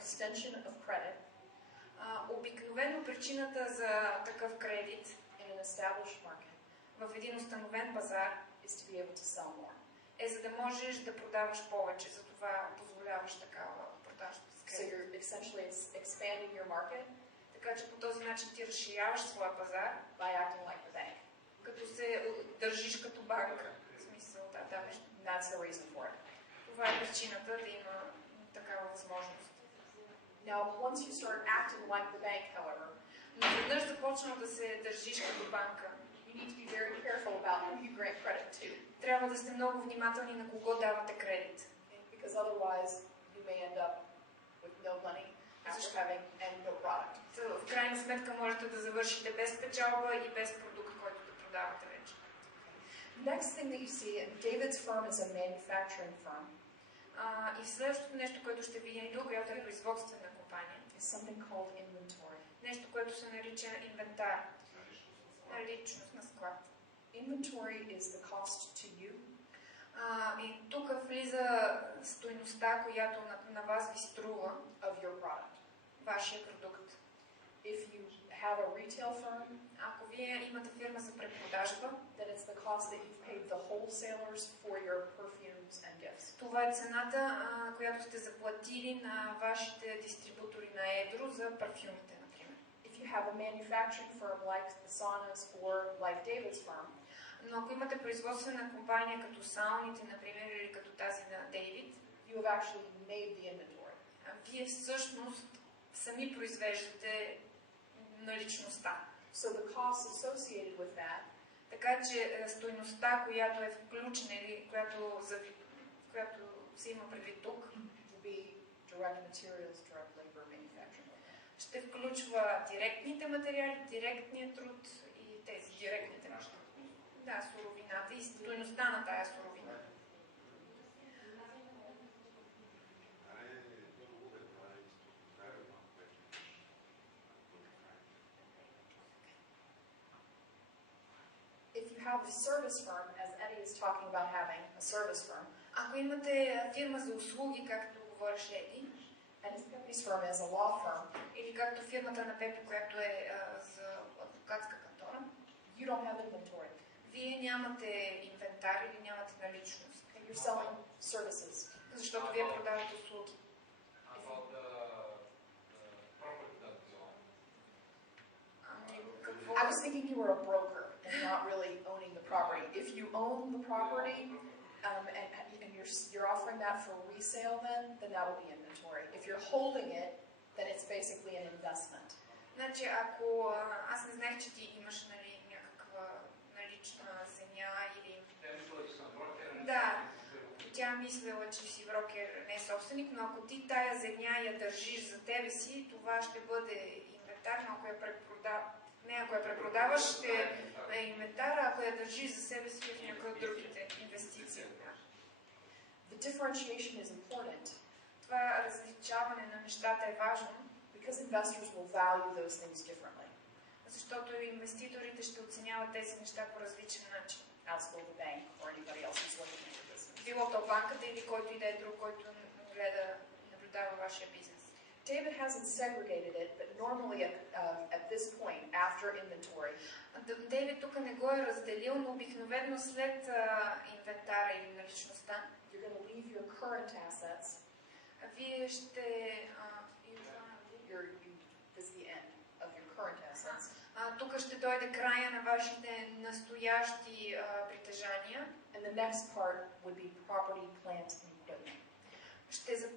extension of credit. Обикновено причината за такъв кредит In an established market в един установен пазар is to be able to sell more. е за да можеш да продаваш повече, затова позволяваш такава продажба с So кредит. you're essentially expanding your market Така че по този начин ти разширяваш своя пазар, by acting like the bank. като се държиш като банка. В смисъл, да, даваш. That's the reason for it. Това е причината да има такава възможност. Now, once you start acting like the bank, however, Но веднъж започна да се държиш като банка, you need to be very careful about who you grant credit to, трябва да сте много внимателни на кого давате кредит. because otherwise you may end up with no money after having and no product. В крайна сметка можете да завършите без печалба и без продукт, който да продавате вече. Next thing that you see, David's firm is a manufacturing firm. И следващото нещо, което ще видим тук, която е производствена компания, Is something called inventory. нещо, което се нарича инвентар, наличност на склад. Inventory is the cost to you. И тук влиза стойността, която на вас ви струва Of your product. вашия продукт. If you have a retail firm, Ако вие имате фирма за препродажба, then it's the cost that you've paid the wholesalers for your perfumes and gifts. това е цената, която сте заплатили на вашите дистрибутори на едро за парфюмите, например. If you have a manufacturing firm like the Saunas or like David's firm, Но ако имате производствена компания като сауните, например, или като тази на Дейвид, you have actually made the inventory. Вие всъщност сами произвеждате наличността. So the cost associated with that, Така че стойността, която е включена или която се има предвид тук, will be direct materials, direct labor, manufacturing. ще включва директните материали, директния труд и тези директните неща. Да, суровината и стойността на тая суровина. If you have a service firm, as Eddie is talking about having a service firm, Ако имате фирма за услуги, както говореше Еди, and his Pepe's firm is a law firm, или както фирмата на Пепи, която е за адвокатска кантора, you don't have inventory. вие нямате инвентар или нямате наличност. And you're selling services. Защото вие продавате услуги. I was thinking you were a broker and not really owning the property. If you own the property and you're offering that for resale, then that will be inventory. If you're holding it, then it's basically an investment. Значи, ако аз не знаех, че ти имаш някаква налична земя или... Да, тя мислела, че си брокер, не е собственик, но ако ти тая земя я държиш за тебе си, това ще бъде инвентар, но ако я препродаваш, ще е инвентар, а ако я държиш за себе си в някои от другите инвестиции. The differentiation is important. Това различаване на нещата е важно, because investors will value those things differently. Защото инвеститорите ще оценяват тези неща по различен начин. As will the bank or anybody else who's looking at your business. Било то банката или който и да е друг, който гледа и наблюдава вашия бизнес. David hasn't segregated it, but normally at this point, after inventory, Дейвид тук не го е разделил, но обикновено след инвентара или наличността, you're going to leave your current assets. Вие ще... This is the end of your current assets. Тук ще дойде края на вашите настоящи притежания. And the next part would be property, plant, and equipment.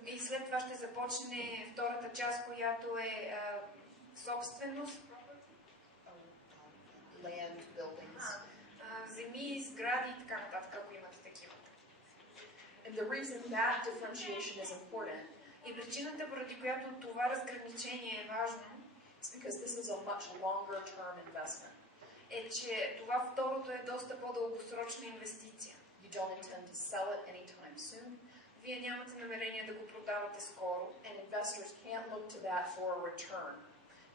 И след това ще започне втората част, която е собственост. Land, buildings. Земи, сгради и така нататък, ако имате такива. And the reason that differentiation is important, и причината, поради която това разграничение е важно, is because this is a much longer term investment. Е, че това второто е доста по-дългосрочна инвестиция. You don't intend to sell it anytime soon. Вие нямате намерение да го продавате скоро. And investors can't look to that for a return.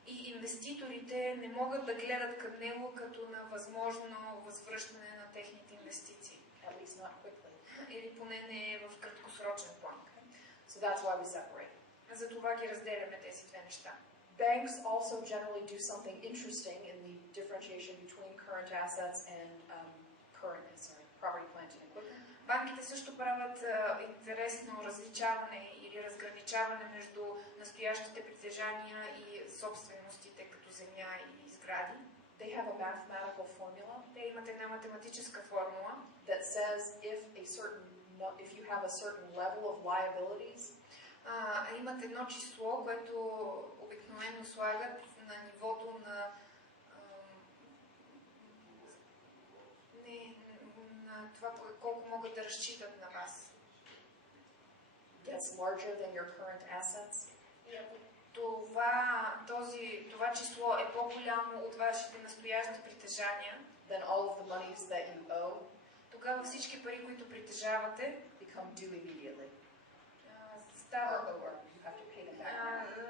И инвеститорите не могат да гледат към него като на възможно възвръщане на техните инвестиции. At least not quickly. Или поне не в краткосрочен план. So that's why we separate. Затова ги разделяме тези две неща. Banks also generally do something interesting in the differentiation between current assets and property, plant and equipment. Банките също правят интересно различаване или разграничаване между настоящите притежания и собственостите, като земя и сгради. They have a mathematical formula. Те имат една математическа формула, that says if you have a certain level of liabilities, имат едно число, което обикновено слагат на нивото на това колко могат да разчитат на вас. Gets larger than your current assets. И ако това число е по-голямо от вашите настоящи притежания, then all of the monies that you owe, тогава всички пари, които притежавате, become due immediately.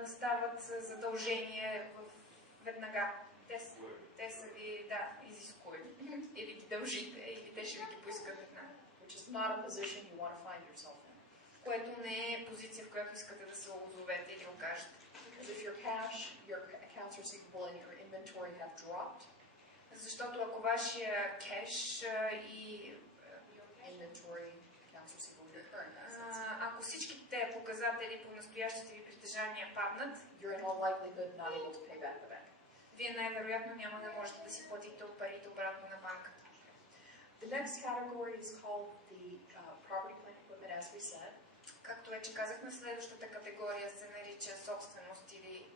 Стават задължение веднага. Те са ви, изискуеми. Или ги дължите, или те ще ви ги поискат веднага. Which is not a position you want to find yourself in. Което не е позиция, в която искате да се озовете или окажете. Because if your accounts receivable and your inventory have dropped, защото ако вашия кеш и inventory, accounts receivable, your current assets, ако всички те показатели по настоящите ви притежания паднат, you're in all likelihood not able to pay back the bank. Вие най-вероятно няма да можете да си платите от парите обратно на банката. The next category is called the property, plant, equipment, as we said. Както вече казахме, следващата категория се нарича собственост или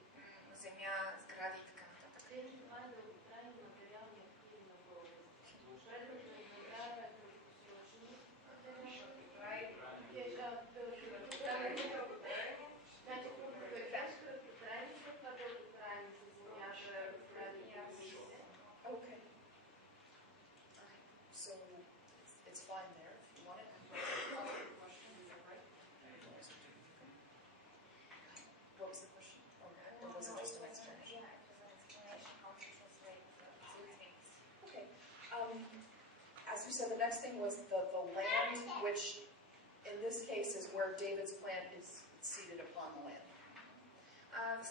земя, сгради и така нататък. Okay. So it's fine there if you want it. What was the question? Or was it just an explanation? Okay. As we said, the next thing was the land, which in this case is where David's plant is seated upon the land.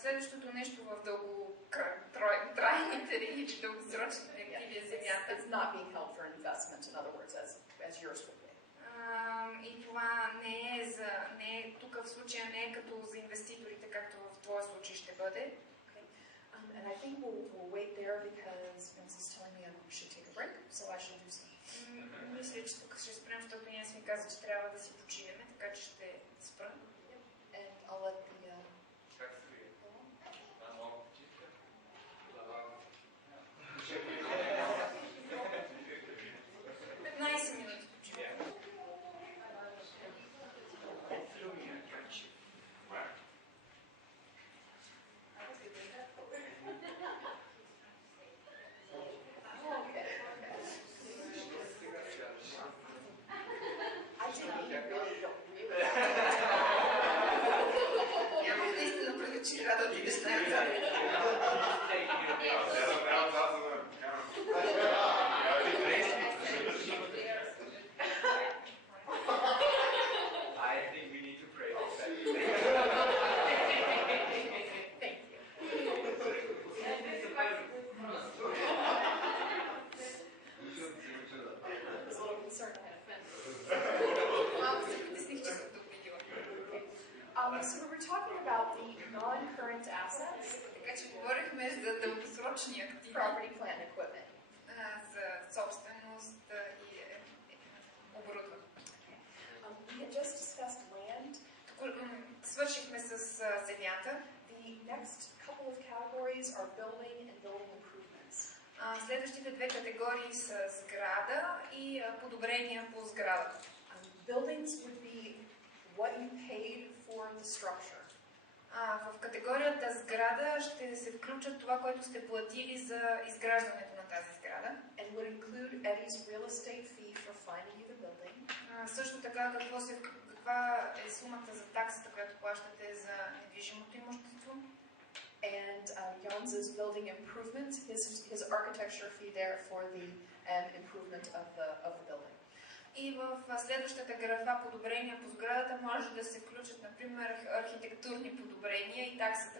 Следващото нещо в дълготрайните или дългосрочните активи е земята. It's not being held for investment, in other words, as yours would be. И това не е тук в случая не е като за инвеститорите, както в твоя случай ще бъде. And I think we'll wait there because Vince is telling me we should take a break, so I should do so. Мисля, че тук ще спрем, защото ние ми каза, че трябва да си почиваме, така че ще спра. And I'll let the 15 минути почиваме. Наистина приличи рада да ти знаем. So we were talking about the non-current assets, Така че говорихме за дългосрочни активи, property, plant, and equipment. За собственост и оборудване. We had just discussed land. Свършихме с земята. The next couple of categories are building and building improvements. Следващите две категории са сграда и подобрения по сградата. Buildings would be what you paid for the structure. В категорията сграда ще се включат това, което сте платили за изграждането на тази сграда. And would include Eddie's real estate fee for finding you the building. Също така, каква е сумата за таксата, която плащате за недвижимото имущество. And Jons's building improvement, his architecture fee there for the improvement of the building. И в следващата графа подобрения по сградата може да се включат, например, архитектурни подобрения и таксата,